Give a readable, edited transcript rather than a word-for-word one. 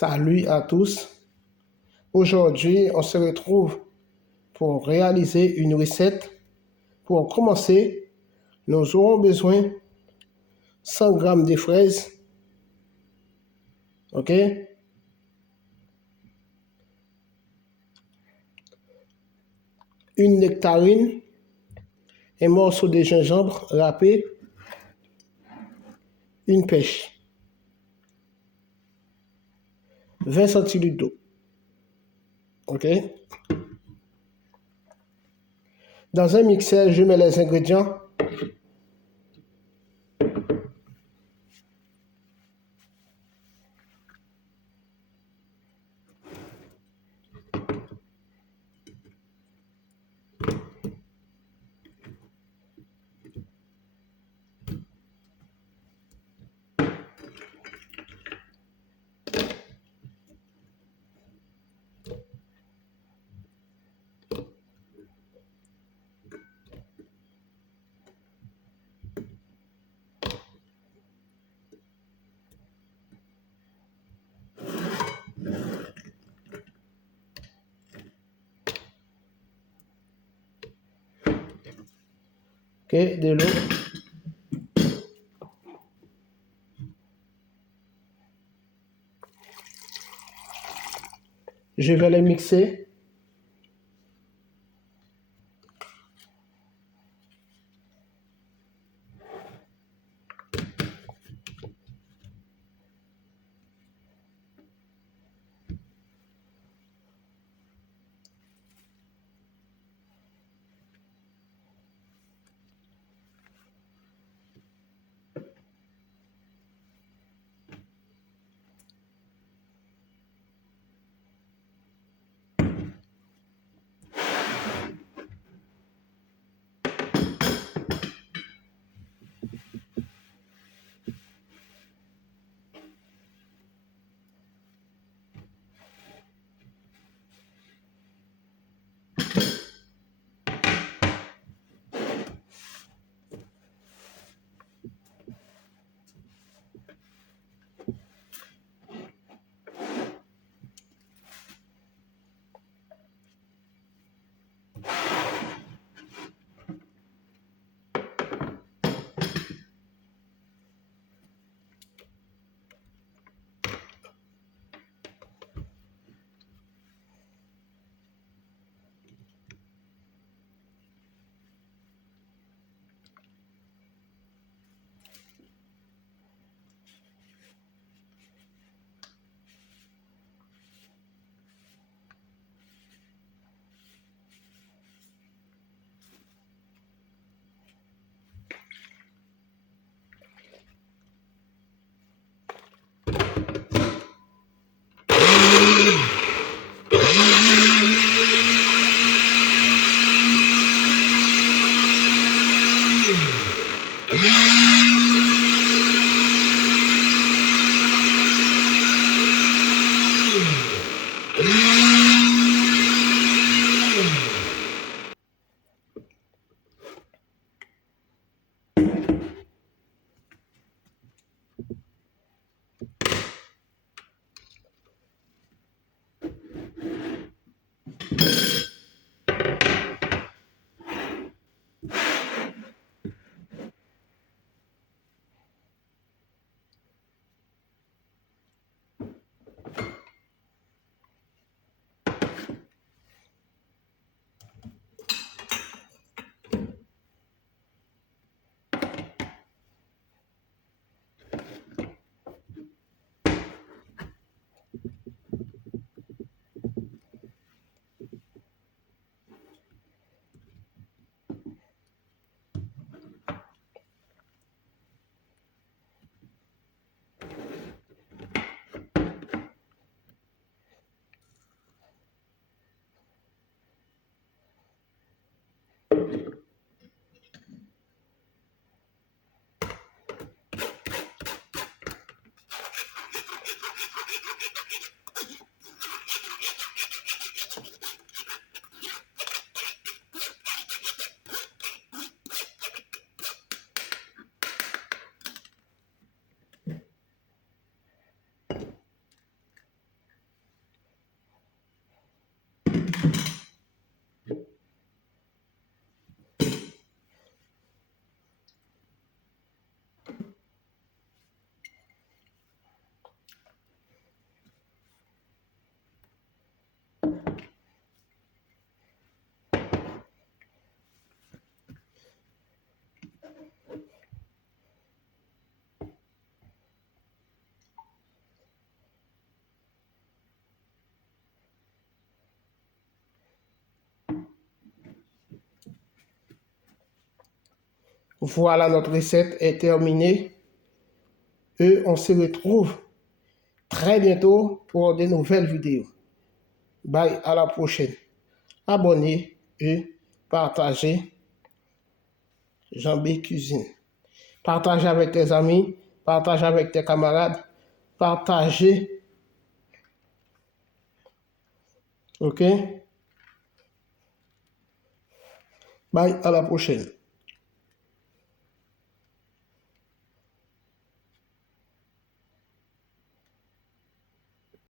Salut à tous. Aujourd'hui, on se retrouve pour réaliser une recette. Pour commencer, nous aurons besoin 100 g de fraises, ok? Une nectarine, un morceau de gingembre râpé, une pêche, 20 centilitres d'eau, ok? Dans un mixeur, je mets les ingrédients. Ok, de l'eau. Je vais les mixer. Voilà, notre recette est terminée. Et on se retrouve très bientôt pour de nouvelles vidéos. Bye, à la prochaine. Abonnez et partagez Jean-B Cuisine. Partagez avec tes amis, partagez avec tes camarades, partagez. OK? Bye, à la prochaine.